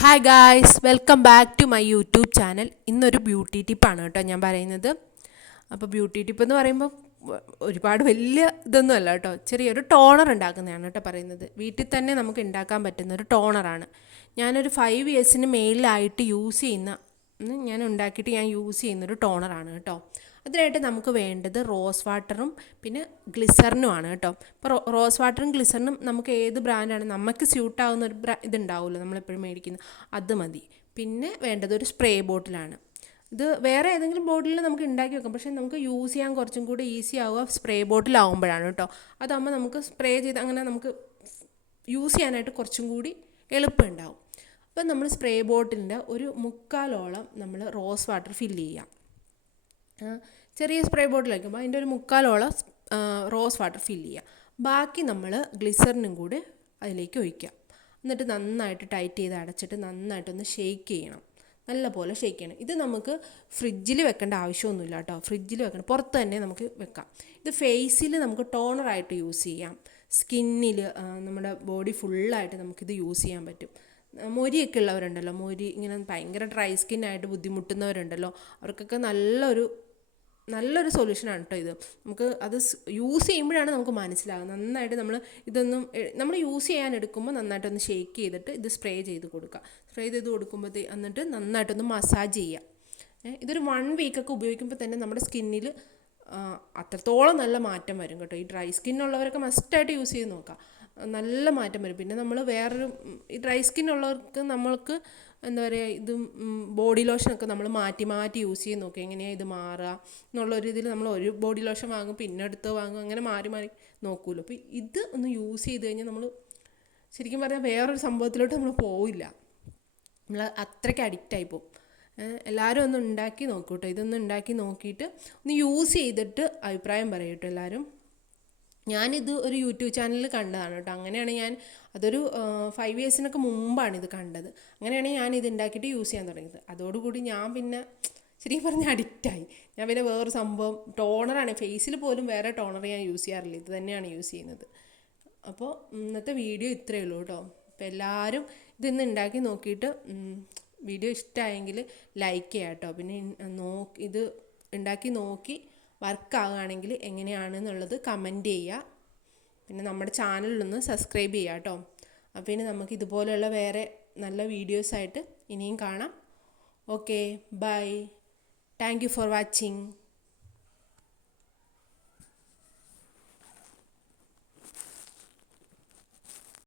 Hi guys, welcome back to my YouTube channel. ഇന്നൊരു beauty ടിപ്പാണ് കേട്ടോ ഞാൻ പറയുന്നത്. അപ്പോൾ ബ്യൂട്ടി ടിപ്പ് എന്ന് പറയുമ്പോൾ ഒരുപാട് വലിയ ഇതൊന്നും അല്ല കേട്ടോ, ചെറിയൊരു ടോണർ ഉണ്ടാക്കുന്നതാണ് കേട്ടോ പറയുന്നത്. വീട്ടിൽ തന്നെ നമുക്ക് ഉണ്ടാക്കാൻ പറ്റുന്ന ഒരു ടോണറാണ്. ഞാനൊരു 5 ഇയേഴ്സിന് മേളിലായിട്ട് യൂസ് ചെയ്യുന്ന ഞാൻ യൂസ് ചെയ്യുന്നൊരു ടോണറാണ് കേട്ടോ. അതിനായിട്ട് നമുക്ക് വേണ്ടത് റോസ് വാട്ടറും പിന്നെ ഗ്ലിസറിനുമാണ് കേട്ടോ. ഇപ്പോൾ റോസ് വാട്ടറും ഗ്ലിസറിനും നമുക്ക് ഏത് ബ്രാൻഡാണ് നമുക്ക് സ്യൂട്ടാവുന്ന ഒരു ഇതുണ്ടാവുമല്ലോ നമ്മളെപ്പോഴും മേടിക്കുന്നത്, അത് മതി. പിന്നെ വേണ്ടത് ഒരു സ്പ്രേ ബോട്ടിലാണ്. ഇത് വേറെ ഏതെങ്കിലും ബോട്ടിലിൽ നമുക്ക് ഉണ്ടാക്കി വെക്കാം, പക്ഷേ നമുക്ക് യൂസ് ചെയ്യാൻ കുറച്ചും കൂടി ഈസി ആവുക സ്പ്രേ ബോട്ടിലാവുമ്പോഴാണ് കേട്ടോ. അതാകുമ്പോൾ നമുക്ക് സ്പ്രേ ചെയ്ത് അങ്ങനെ നമുക്ക് യൂസ് ചെയ്യാനായിട്ട് കുറച്ചും കൂടി എളുപ്പമുണ്ടാവും. അപ്പം നമ്മൾ സ്പ്രേ ബോട്ടിലിൻ്റെ ഒരു മുക്കാലോളം നമ്മൾ റോസ് വാട്ടർ ഫില്ല് ചെയ്യാം. ചെറിയ സ്പ്രേ ബോട്ടിൽ വയ്ക്കുമ്പോൾ അതിൻ്റെ ഒരു മുക്കാലോളം റോസ് വാട്ടർ ഫില്ല് ചെയ്യുക. ബാക്കി നമ്മൾ ഗ്ലിസറിനും കൂടി അതിലേക്ക് ഒഴിക്കുക. എന്നിട്ട് നന്നായിട്ട് ടൈറ്റ് ചെയ്ത് അടച്ചിട്ട് നന്നായിട്ടൊന്ന് ഷെയ്ക്ക് ചെയ്യണം, നല്ലപോലെ ഷെയ്ക്ക് ചെയ്യണം. ഇത് നമുക്ക് ഫ്രിഡ്ജിൽ വെക്കേണ്ട ആവശ്യമൊന്നുമില്ല കേട്ടോ. ഫ്രിഡ്ജിൽ വെക്കണം, പുറത്ത് തന്നെ നമുക്ക് വെക്കാം. ഇത് ഫേസിൽ നമുക്ക് ടോണറായിട്ട് യൂസ് ചെയ്യാം. സ്കിന്നിൽ നമ്മുടെ ബോഡി ഫുള്ളായിട്ട് നമുക്കിത് യൂസ് ചെയ്യാൻ പറ്റും. മൊരിയൊക്കെ ഉള്ളവരുണ്ടല്ലോ, മൊരി ഇങ്ങനെ ഭയങ്കര ഡ്രൈ സ്കിന്നായിട്ട് ബുദ്ധിമുട്ടുന്നവരുണ്ടല്ലോ, അവർക്കൊക്കെ നല്ലൊരു സൊല്യൂഷനാണ് കേട്ടോ ഇത്. നമുക്ക് അത് യൂസ് ചെയ്യുമ്പോഴാണ് നമുക്ക് മനസ്സിലാകും. നന്നായിട്ട് നമ്മൾ യൂസ് ചെയ്യാൻ എടുക്കുമ്പോൾ നന്നായിട്ടൊന്ന് ഷേക്ക് ചെയ്തിട്ട് ഇത് സ്പ്രേ ചെയ്ത് കൊടുക്കുക. സ്പ്രേ ചെയ്ത് കൊടുക്കുമ്പോൾ എന്നിട്ട് നന്നായിട്ടൊന്ന് മസാജ് ചെയ്യുക. ഇതൊരു 1 വീക്കൊക്കെ ഉപയോഗിക്കുമ്പോൾ തന്നെ നമ്മുടെ സ്കിന്നിൽ അത്രത്തോളം നല്ല മാറ്റം വരും കേട്ടോ. ഈ ഡ്രൈ സ്കിന്നുള്ളവരൊക്കെ മസ്റ്റായിട്ട് യൂസ് ചെയ്ത് നോക്കാം, നല്ല മാറ്റം വരും. പിന്നെ നമ്മൾ ഈ ഡ്രൈ സ്കിന്നുള്ളവർക്ക് നമ്മൾക്ക് എന്താ പറയുക, ഇത് ബോഡി ലോഷനൊക്കെ നമ്മൾ മാറ്റി യൂസ് ചെയ്ത് നോക്കുക, എങ്ങനെയാണ് ഇത് മാറുക എന്നുള്ളൊരു ഇതിൽ നമ്മൾ ഒരു ബോഡി ലോഷൻ വാങ്ങും, പിന്നെ അടുത്ത് വാങ്ങും, അങ്ങനെ മാറി നോക്കുമല്ലോ. അപ്പോൾ ഇത് ഒന്ന് യൂസ് ചെയ്ത് കഴിഞ്ഞാൽ നമ്മൾ ശരിക്കും പറഞ്ഞാൽ വേറൊരു സംഭവത്തിലോട്ട് നമ്മൾ പോവില്ല, നമ്മൾ അത്രയ്ക്ക് അഡിക്റ്റായി പോകും. എല്ലാവരും ഒന്ന് ഉണ്ടാക്കി നോക്കൂ കേട്ടോ. ഇതൊന്ന് ഉണ്ടാക്കി നോക്കിയിട്ട് ഒന്ന് യൂസ് ചെയ്തിട്ട് അഭിപ്രായം പറയൂ കേട്ടോ എല്ലാവരും. ഞാനിത് ഒരു യൂട്യൂബ് ചാനലിൽ കണ്ടതാണ് കേട്ടോ. അങ്ങനെയാണ് അതൊരു 5 ഇയേഴ്സിനൊക്കെ മുമ്പാണ് ഇത് കണ്ടത്. അങ്ങനെയാണ് ഞാനിത് ഉണ്ടാക്കിയിട്ട് യൂസ് ചെയ്യാൻ തുടങ്ങിയത്. അതോടുകൂടി ഞാൻ പിന്നെ ശരിക്കും പറഞ്ഞാൽ അഡിക്റ്റായി. ഞാൻ പിന്നെ വേറൊരു സംഭവം ടോണറാണ്, ഫേസിൽ പോലും വേറെ ടോണർ ഞാൻ യൂസ് ചെയ്യാറില്ല, ഇത് തന്നെയാണ് യൂസ് ചെയ്യുന്നത്. അപ്പോൾ ഇന്നത്തെ വീഡിയോ ഇത്രയേ ഉള്ളൂ കേട്ടോ. അപ്പോൾ എല്ലാവരും ഇതൊന്ന് ഉണ്ടാക്കി നോക്കിയിട്ട് വീഡിയോ ഇഷ്ടമായെങ്കിൽ ലൈക്ക് ചെയ്യാം കേട്ടോ. പിന്നെ ഇത് ഉണ്ടാക്കി നോക്കി വർക്കാവുകയാണെങ്കിൽ എങ്ങനെയാണെന്നുള്ളത് കമൻറ്റ് ചെയ്യുക. പിന്നെ നമ്മുടെ ചാനലിലൊന്ന് സബ്സ്ക്രൈബ് ചെയ്യുക കേട്ടോ. അപ്പോൾ ഇനി നമുക്ക് ഇതുപോലെയുള്ള വേറെ നല്ല വീഡിയോസായിട്ട് ഇനിയും കാണാം. Okay, bye. Thank you for watching.